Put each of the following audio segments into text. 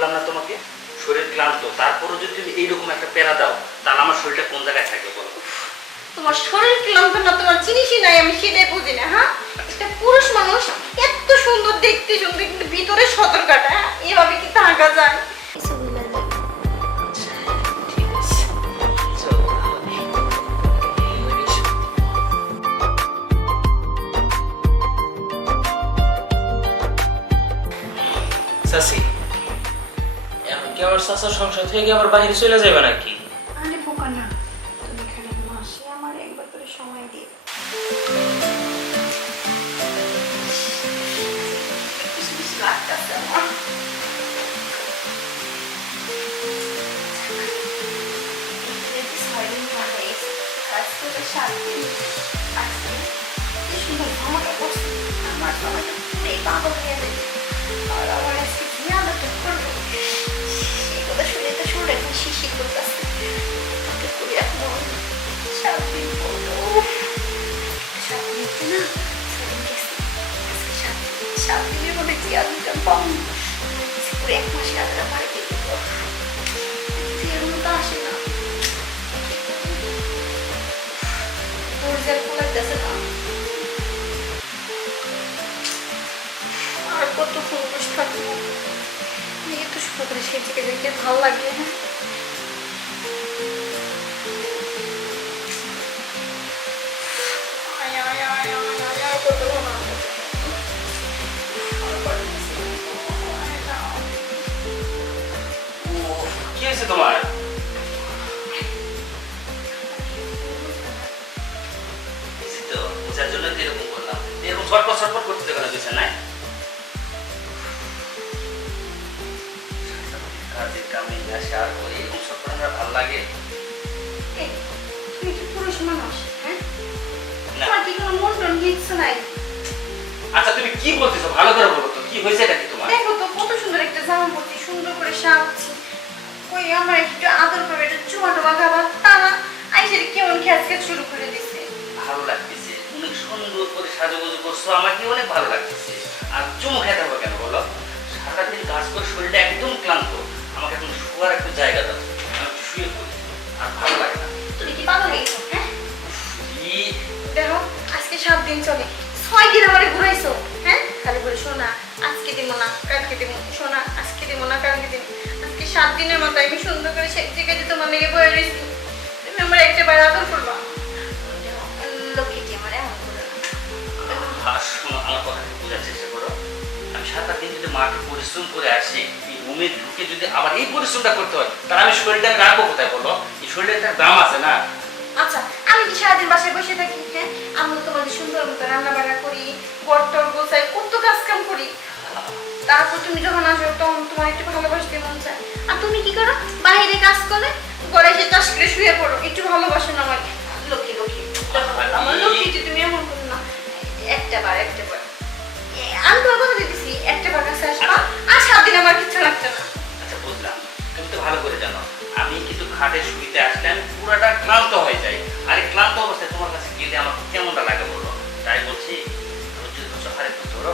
বললাম না তোমাকে শরীর ক্লান্ত, তারপরও যদি তুমি এইরকম একটা প্যারা দাও তাহলে আমার শরীরটা কোন জায়গায় থাকবে বলো? তোমার শরীর ক্লান্ত না, তোমার জিনিসই নাই, আমি সেটাই বুঝি না। হ্যাঁ, একটা পুরুষ মানুষ এত সুন্দর দেখতে সুন্দর, কিন্তু ভিতরে সতর্কতা, এভাবে কি থাকা যায়? চাচি, এখন কি আমার চাচার সংসার থেকে আবার বাইরে চলে যাবে নাকি? আরে বোকা না, তুমি এখানে মাসে আমার একবার করে সময় দিয়ে কিছু কিছু লাগতেছে আমার। আমার সবাইকে পুরোই পাগল হয়ে যাবে। আর আমার আজকে কি আলোচনা করবো সেগুলো শুনে তো শুনে এখন শিশি করতেছে। তাকে করি এখন 7 দিন পড়লো, 7 দিন না 7 গেছে, আজকে 7 দিনের মধ্যে কি আলোচনা পাবো পুরো 1 মাসে আলাদা বাড়িতে দেবো, এর মতো আসে না। দরজার খোলাইতেছে না, আর কতক্ষণ বসে থাকবো? এত সুন্দর করে সেই জায়গায় দেখতে ভালো লাগে। হ্যাঁ, কি হয়েছে তোমার? তো বোঝার জন্য তো এরকম করলাম, এরকম ছটপট ছটপট করতে দেখো না বিছানায়। কাজের কামে আসে আর ওই এরকম ছটপট আমার ভালো লাগে তুমি কি পুরুষ মানুষ? হ্যাঁ, না। তোমার কি কোনো মন টন কিচ্ছু নাই? আচ্ছা তুমি কি বলতেছো ভালো করে বলো তো, কি হয়েছে এটা কি তোমার? দেখো তো কত সুন্দর একটা জামা পরছি, সুন্দর করে সাজছি, ওই আমার একটু আদর করে একটা চুমা টুমা খাবার, তা না আইসের কেমন খেয়াল শুরু করে দিচ্ছে। ভালো লাগতেছে, অনেক সুন্দর করে সাজুগুজু করছো, আমাকে অনেক ভালো লাগতেছে। আর চুমু খেতে হবে কেন বলো? সারাদিন কাজ করে শরীরটা একদম ক্লান্ত, আমাকে এখন শোয়ার একটু জায়গা দাও, আমি একটু শুয়ে পড়ি, আর ভালো লাগে না। তুমি কি পাগল হয়ে গেছো? হ্যাঁ, কি দেখো আজকে 7 দিন চলে, 6 দিন আমারে ঘুরাইছো। হ্যাঁ, খালি বলে শোনা আজকে দিব না কালকে দিব, শোনা আজকে দিব না কালকে দিব। আজকে 7 দিনের মাথায় আমি সুন্দর করে সেই জায়গায় তোমার লেগে বয়ে রয়েছি, তুমি আমার একটা বার আদর করবা। লক্ষ্মীটি আমার এমন করে না। শোনো, আমার কথা বোঝার চেষ্টা করো। আমি 7 দিন যদি মাঠে পরিশ্রম করে আসি, এই রুমে ঢুকে যদি আবার এই পরিশ্রমটা করতে হয়, তাহলে আমি শরীরটা রাখবো কোথায় বলো? এই শরীরের একটা দাম আছে না? আচ্ছা, আমি কি সারাদিন বাসায় বসে থাকি? হ্যাঁ, আমি তো তোমাদের সুন্দর মতো রান্না বান্না করি, ঘরটর গোছাই, কত কাজ কাম করি। তারপর তুমি যখন আসো তখন তোমার একটু ভালোবাসতে মন চায়, আর তুমি কি করো? বাইরে কাজ করলে ঘরে এসে চাষ করে শুয়ে পড়ো, একটু ভালোবাসো না আমাকে? লক্ষ্মী লক্ষ্মী, আমার লক্ষ্মী, তুমি এমন করো না। একটা বার আমি তোমার কথা দিতেছি, একটা বার কাছে আসবা, আর 7 দিন আমার কিচ্ছু লাগছে না। আচ্ছা বুঝলাম, তুমি তো ভালো করে জানো আমি কিন্তু খাটে শুইতে আসলে আমি পুরাটা ক্লান্ত হয়ে যাই, আর এই ক্লান্ত অবস্থায় তোমার কাছে গেলে আমার কেমনটা লাগে বলো? তাই বলছি ধৈর্য ধরো, আর একটু ধরো,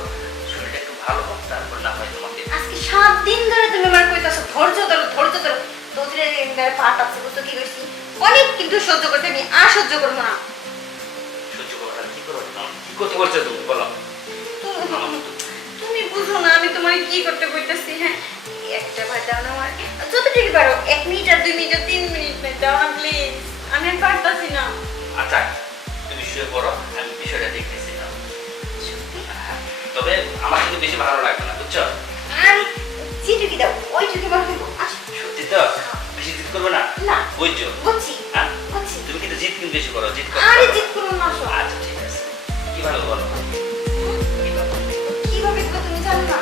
শরীরটা একটু ভালো হোক, তারপর না হয় তোমাকে। আজকে 7 দিন ধরে তুমি আমার কইতাছো ধৈর্য ধরো ধৈর্য ধরো, তোদের পাট আছে বুঝতো কি কইছি? অনেক কিন্তু সহ্য করতে, আমি আর সহ্য করবো না। সহ্য করো না, কি করো না? কি করতে বলছো তুমি বলো? তুমি বুঝো না আমি তোমার কি করতে কইতাছি। হ্যাঁ, একটা বার দাও না আমার, যতটুকু পারো, 1 মিনিট আর 2 মিনিট আর 3 মিনিট দাও না প্লিজ, আমি আর পারতাছি না। আচ্ছা তুমি শুয়ে পড়ো, আমি বিষয়টা দেখতেছি না। তবে আমার কিন্তু বেশি ভালো লাগবে না, বুঝছো? আর যেটুকু দাও ওইটুকু বার করবো। আচ্ছা সত্যি তো? বেশি জিদ করবে না? না, বুঝছো? বুঝছি হ্যাঁ, বুঝছি। তুমি কিন্তু জিদ কিন্তু বেশি করো, জিদ করো। আরে জিদ করো না, আসো। আচ্ছা ঠিক আছে, কিভাবে বলো? কিভাবে দিবো তুমি জানো না?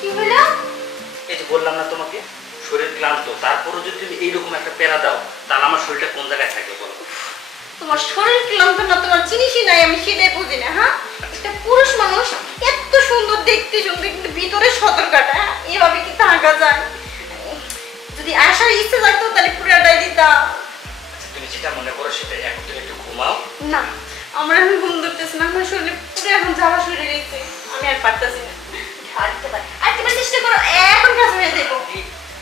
কি হলো? এই যে বললাম না তোমাকে শরীর ক্লান্ত, তারপরও যদি তুমি এইরকম একটা প্যারা দাও তাহলে আমার শরীরটা কোন জায়গায় থাকবে বলো? তোমার শরীর ক্লান্ত না, তোমার জিনিসই নাই, আমি সেটাই বুঝি না। হ্যাঁ, একটা পুরুষ মানুষ এত সুন্দর দেখতে সুন্দর, কিন্তু ভিতরে সতর্কতা, এভাবে কি থাকা যায়? যদি আসার ইচ্ছে থাকতো তাহলে পুরোটাই দিতাম। তুমি যে যেটা মনে করো সেটা, এখন তুমি একটু ঘুমাও। না, আমার এখন ঘুম ধরতেছে না, আমার শরীরে পুরো এখন জ্বালা শুরু গেছে, আমি আর পারতেছি না। আরেকবার চেষ্টা করো, এখন কাজ হয়ে যাবো।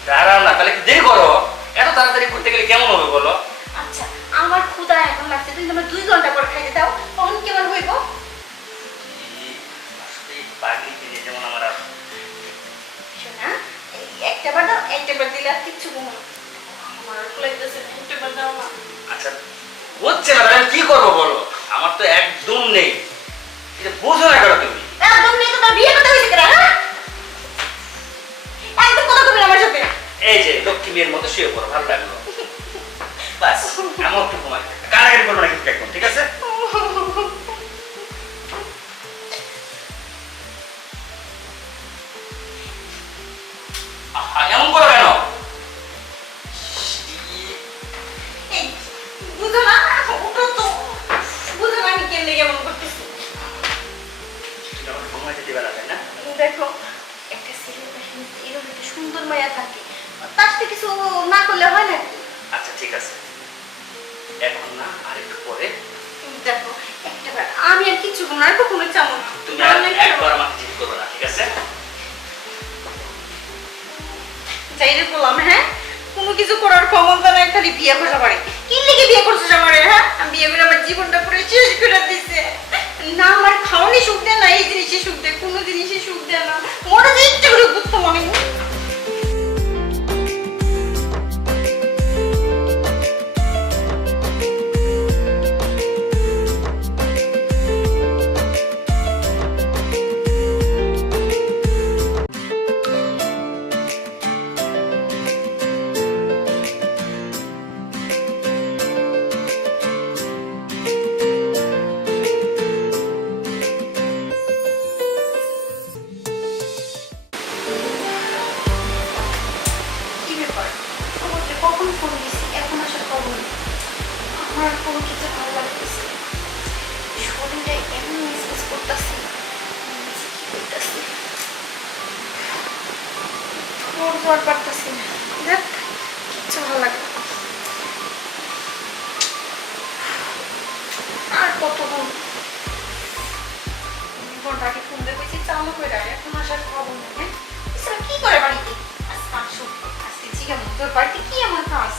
দাঁড়াও না, তাহলে একটু দেরি করো। এত তাড়াতাড়ি করতে গেলে কেমন হবে বলো? আচ্ছা, আমার ক্ষুধা এখন লাগছে, তুমি তোমার 2 ঘন্টা পর খাইতে দাও, তখন কেমন হইব? আসলে পাগলি দিনে যেমন আমার শোনা, একটা বার দাও, একটা বার দিলে আর কিচ্ছু ঘুমো না। আমার আর লাগতেছে না, একটা বার দাও না। আচ্ছা হচ্ছে না, তাহলে আমি কি করবো বলো? আমার তো একদম নেই, এটা বোঝো না কেন তুমি? একদম নেই তো, তার বিয়ে করতে হয়েছে কেন? হ্যাঁ, একদম কথা বলবে না আমার সাথে। এই যে লক্ষ্মী মেয়ের মতো শুয়ে পড়ো, ভালো লাগলো। বাস এমন একটু ঘুমাই, কারাগারি করবো না কিন্তু একদম, ঠিক আছে? আহা, এমন করো কেন? এই, বুঝো না, ওটা তো বুঝো না আমি কেমনে কেমন করতেছি। এটা আমাকে ঘুমাইতে দিবে না, তাই না? দেখো, একটা ছেলের পাশে এরকম একটা সুন্দর মায়া থাকে, তার সাথে কিছু না করলে হয় নাকি? আচ্ছা ঠিক আছে, এখন না আর একটু পরে। দেখো, একটা বার আমি আর কিছু না, আর কখনো চাবো না। তুমি আর একবার আমাকে জিত করবে না, ঠিক আছে? চাইলে বললাম, হ্যাঁ, কোনো কিছু করার ক্ষমতা নাই, খালি বিয়ে করা পারে। কি লিখে বিয়ে করছিস আমারে? হ্যাঁ, আমি বিয়ে করে আমার জীবনটা পুরো শেষ করে দিছে। না আমার খাওয়ানি সুখ দেয়, না এই জিনিসে সুখ দেয়, কোনো জিনিসে সুখ দেয় না। মনে যে ইচ্ছে করে ঘুরতে মনে হয়। কি ব্যাপার? তোমাকে কখন ফোন দিছি, এখন আসার খবর নেই। আমার কোনো কিছু ভালো লাগতেছে না। শরীরটা এমন মিসমিস করতেছে, কি করতেছে, ঘর জ্বর পারতেছি না। দেখ, কিচ্ছু ভালো লাগে না। আর কতক্ষণ ঘন্টাকে ফোন দিয়ে কইছি চালু করে রাখ, এখন আসার খবর নেই। হ্যাঁ, এছাড়া কি করে বাড়িতে? আজকে আসো, আজকে জিজ্ঞাসা তোর বাড়িতে কি এমন কাজ?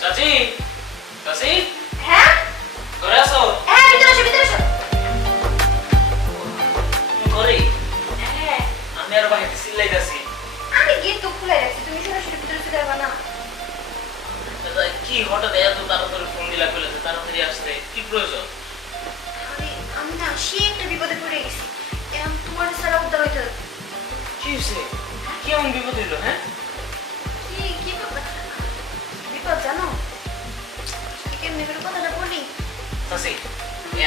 চাচি, চাচি, হ্যাঁ ঘরে আসো। হ্যাঁ, ভিতরে আসো, ভিতরে আসো। তুমি ঘরে? হ্যাঁ, আমি আর বাহিরে চিল্লাইতেছি। আমি গেট তো খুলে রাখছি, তুমি সরাসরি ভিতরে চলে যাবে না? কি হঠাৎ এত তাড়াতাড়ি ফোন দিলা কইলে তাড়াতাড়ি আসতে কি প্রয়োজন? আরে আমি না সে একটা বিপদে পড়ে গেছি, এখন তোমার ছাড়া উদ্ধার হইতে হবে। কি হয়েছে? কি এমন বিপদ হইলো? হ্যাঁ, কি কি বিপদ? বিপদ জানো? কেমনি করে কথাটা বলি? চাচি,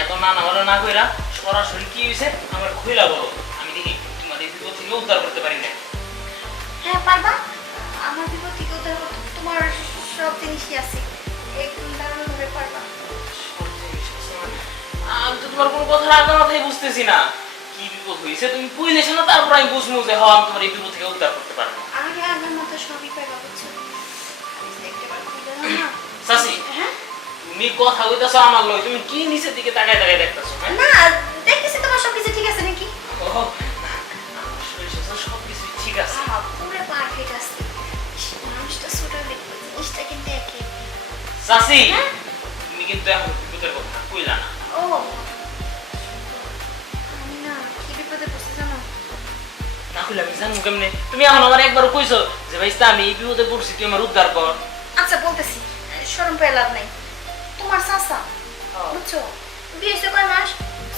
এত না নামানো না কইরা সরাসরি কি হয়েছে আমার খুইলা বলো, আমি দেখি তোমার এই বিপদ থেকে উদ্ধার করতে পারি না। হ্যাঁ পারবা, আমার বিপদ থেকে উদ্ধার করতে তোমার সব জিনিসই আছে, একদম দারুণ ভাবে পারবা। আমি তো তোমার কোনো কথা আগা মাথায় বুঝতেছি না, কি বিপদ হয়েছে তুমি কইলে শোনো, তারপর আমি বুঝবো যে হ্যাঁ আমি তোমার এই বিপদ থেকে উদ্ধার করতে পারবো। আগে আগের মতো সবই পাইবা, বুঝছো? একটাবার খুলে দাও না। চাচি, হ্যাঁ তুমি কথা কইতাছো আমার লয়, তুমি কি নিচের দিকে তাকায় তাকায় দেখতাছো? হ্যাঁ, না, দেখতেছি তোমার সবকিছু ঠিক আছে নাকি? ও, আমার শরীর স্বাস্থ্য সবকিছু ঠিক আছে। পুরো পারফেক্ট আছে। মানুষটা ছোট দেখবো, জিনিসটা কিন্তু একই। চাচি, হ্যাঁ? তুমি কিন্তু এখন বিপদের কথা কইলা না। ও, আমি না কি বিপদে পড়ছি জানো? না কইলে আমি জানবো কেমনে? তুমি এখন আমার একবারও কইছো যে ভাই আমি এই বিপদে পড়ছি, তুই আমার উদ্ধার কর। আচ্ছা বলতেছি, শরম পেয়ে লাভ নাই। তোমার চাচা, বুঝছো, বিয়ে হয়েছে কয় মাস?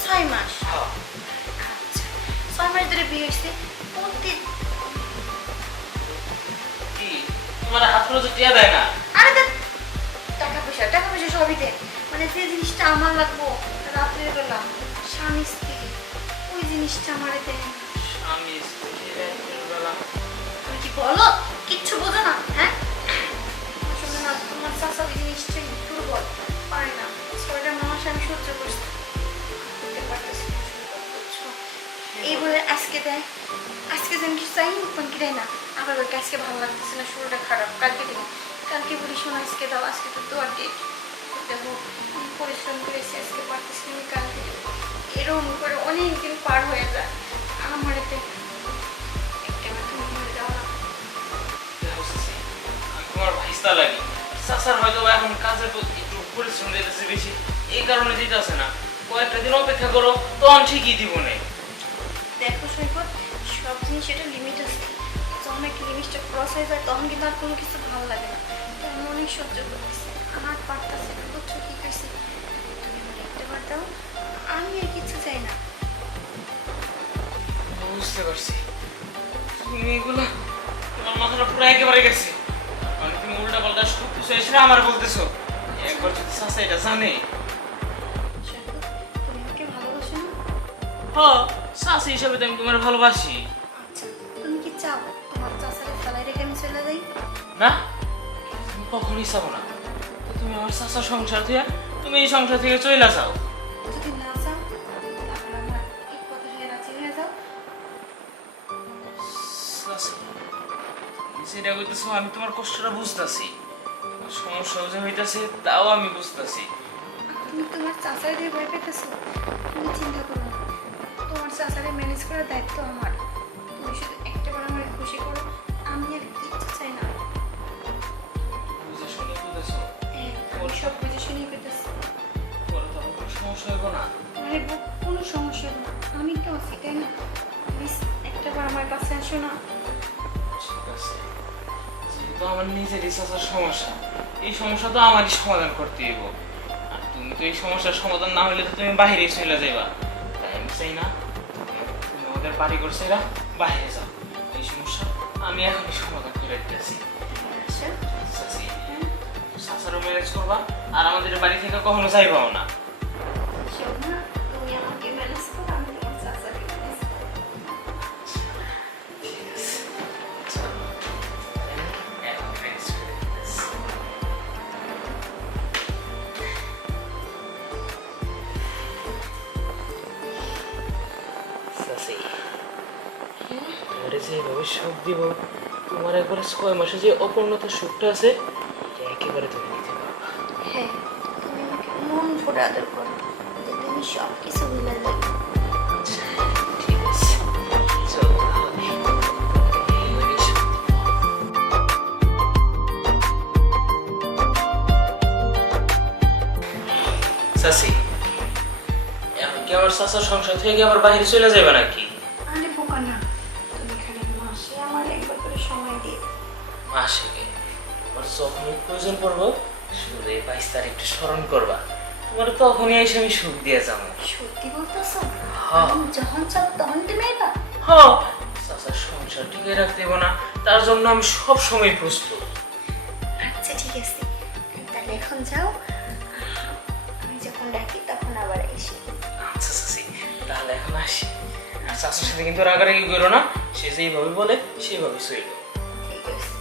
6 মাস। আচ্ছা, 6 মাস ধরে বিয়ে হয়েছে। প্রতি কি তোমার হাত খরচ টিয়া দেয় না? আরে দেখ, টাকা পয়সা সবই দেয়, মানে যে জিনিসটা আমার লাগবো রাত্রের বেলা, স্বামী স্ত্রী, ওই জিনিসটা আমার দেয় না। আমি বেলা তুমি কি বলো? কিচ্ছু বোঝো না, হ্যাঁ? আসলে না, তোমার চাচা ওই জিনিসটাই দুর্বল, পারে না। 6টা মাস আমি সহ্য করছি, করতে পারতেছি না, বুঝছো? এই বলে আজকে দেয়, আজকে যেন কিছু চাই তখন কি দেয় না। আবার ওই আজকে ভালো লাগতেছে না, শরীরটা খারাপ, কালকে দেবো। কালকে বলি শোনো আজকে দাও, আজকে তো তোমার ডেট। দেখো আমি পরিশ্রম করেছি, আজকে পারতেছি আমি কালকে দেবো। এরকম করে অনেক দিন পার হয়ে যায়। আমার এতে একটা তুমি মরে যাও না। দেখো চাচি, আমি তোমার ভাইস্তা লাগি। চাচার হয়তো বা এখন কাজের প্রতি একটু পরিশ্রম দিতেছে বেশি, এই কারণে দিতেছে না। কয়েকটা দিন অপেক্ষা করো, তখন ঠিকই দিব না। দেখো সৈকত, সব জিনিস এটা লিমিট আছে। যখন একটা লিমিটটা ক্রস হয়ে যায় তখন কিন্তু আর কোনো কিছু ভালো লাগে না। তো আমি অনেক সহ্য করতেছি, আমার পারতেছে না। বুঝছো কি করছি? তুমি আমার একটা বার দাও, আমি আর কিছু চাই না। বুঝতে পারছি, তুমি এগুলা তোমার মাথাটা পুরো একেবারে গেছে। মানে তুমি উল্টা পাল্টা সব কিছু এসে আমার বলতেছো। একবার যদি চাচা এটা জানে। সৈকত, তুমি আমাকে ভালোবাসো না? হ্যাঁ, চাচি হিসাবে তো আমি তোমার ভালোবাসি। আচ্ছা, তুমি কি চাও তোমার চাচারে ফেলাই রেখে আমি চলে যাই? না, তুমি কখনই চাবো না। তো তুমি আমার চাচার সংসার থেকে, তুমি এই সংসার থেকে চলে যাও। যদি না চাও তাহলে আমার এই কথাটায় রাজি হয়ে যাও। চাচি, তুমি যেটা কইতেছো আমি তোমার কষ্টটা বুঝতেছি। তোমার সমস্যা যে হইতাছে তাও আমি বুঝতেছি। তুমি তোমার চাচারে দিয়ে ভয় পেতেছো? তুমি চিন্তা করো না, তোমার চাচারে ম্যানেজ করার দায়িত্ব আমার। তুমি শুধু একটাবার আমার খুশি করো, আমি আর কিচ্ছু চাই না। বুঝে শুনে বুঝেছো, হ্যাঁ, আমি সব বুঝে শুনেই পেতেছি। পরে তো আমার কোনো সমস্যা হইব না। আরে বুক, কোনো সমস্যা হবে না, আমি তো আছি তাই না? প্লিজ একটাবার আমার কাছে আসো না। ঠিক আছে, যেহেতু আমার নিজেরই চাচার সমস্যা, এই সমস্যা তো আমারই সমাধান করতে হইব। আর তুমি তো এই সমস্যার সমাধান না হইলে তো তুমি বাইরে চলে যাইবা। তাই আমি চাই না তুমি আমাদের বাড়ি করছে এরা বাইরে যাও। এই সমস্যা আমি এখনই সমাধান করে দিতেছি। আচ্ছা, চাচি, চাচারও ম্যানেজ করবা আর আমাদের বাড়ি থেকে কখনো যাইবাও না। শোন না, তুমি আমাকে ম্যানেজ করো, আমি তোমার চাচাকে ম্যানেজ করো। ঠিক আছে, চলো। এখন ম্যানেজ করে দিতেছি। চাচি, তোমার যে এভাবে সুখ দিব, তোমার একবারে 6 মাসে যে অপূর্ণতার সুখটা আছে এটা একেবারে তুমি নিতে পারবা। হ্যাঁ, তুমি আমাকে মন ভরে আদর করো, যাতে আমি সব কিছু ভুলে যাই। আচ্ছা, ঠিক আছে, চলো তাহলে। এইবারই সুখ দিব। চাচি, এখন কি আমার চাচার সংসার থেকে আবার বাইরে চলে যাবে নাকি? আরে বোকা না, তুমি খালি মাসে আমার একবার করে সময় দিয়ে দাও। মাসে আমার যখনই প্রয়োজন পড়বো শুধু এই 22 তারিখটা স্মরণ করবা, তোমার তখনই এসে আমি সুখ দিয়ে যাবো। সত্যি বলতেছো? হ্যাঁ। আমি যখন চাও তখন তুমি এবা? হ্যাঁ, চাচার সংসার টিকে রাখতে দেবো না, তার জন্য আমি সব সময় প্রস্তুত। আচ্ছা ঠিক আছে, তাহলে এখন যাও, আমি যখন ডাকি তখন আবার এসে। আচ্ছা চাচি, তাহলে এখন আসি। আর চাচার সাথে কিন্তু রাগারাগি করো না, সে যেইভাবে বলে সেইভাবে চলবে। ঠিক আছে।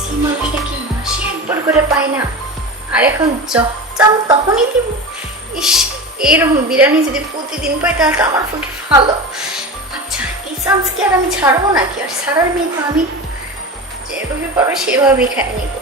যে মানুষটা কি মাসে একবার করে পাই না, আর এখন যখন চাও তখনই দিব। ইস, এইরকম বিরিয়ানি যদি প্রতিদিন পাই তাহলে তো আমার পক্ষে ভালো। আচ্ছা, এই চান্স কি আর আমি ছাড়বো নাকি? আর ছাড়ার মেয়ে তো আমি যেভাবে পারো সেভাবেই খাই নিব।